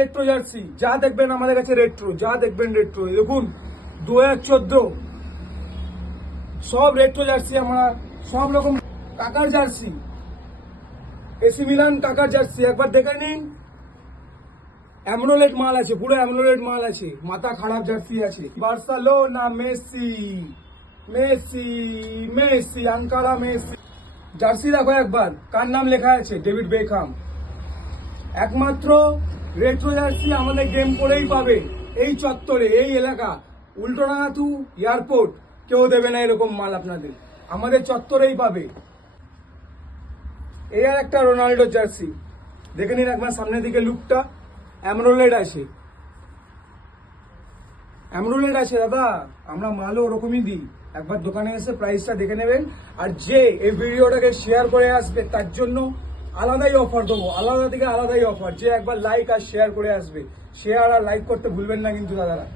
Retro jersey যা দেখবেন আমাদের কাছে রেট্রো, যা দেখবেন রেট্রো। দেখুন 2014 সব রেট্রো জার্সি, আমরা সব রকম। কাকার জার্সি, এসি মিলান কাকার জার্সি একবার দেখে নিন। অ্যামরোলেড মাল আছে, পুরো অ্যামরোলেড মাল আছে। মাথা খারাপ জার্সি আছে। Barcelona Messi, Messi Messi Ankara Messi jersey দেখো একবার, কার নাম লেখা আছে? David Beckham. একমাত্র রেট্রো জার্সি আমাদের গেম করেই পাবে এই চত্বরে, এই এলাকা উল্টোডাঙা টু এয়ারপোর্ট। কেউ দেবে না এরকম মাল আপনাদের, আমাদের চত্বরেই পাবে। এই আর একটা রোনাল্ডো জার্সি দেখে নিন একবার সামনের দিকে লুকটা। অ্যামরোলেড আছে, অ্যামরোলেড আছে দাদা, আমরা মালও ওরকমই দিই। একবার দোকানে এসে প্রাইসটা দেখে নেবেন। আর যে এই ভিডিওটাকে শেয়ার করে আসবে তার জন্য আলাদাই অফার দেবো, আলাদা থেকে আলাদাই অফার। যে একবার লাইক আর শেয়ার করে আসবে, শেয়ার আর লাইক করতে ভুলবেন না কিন্তু দাদারা।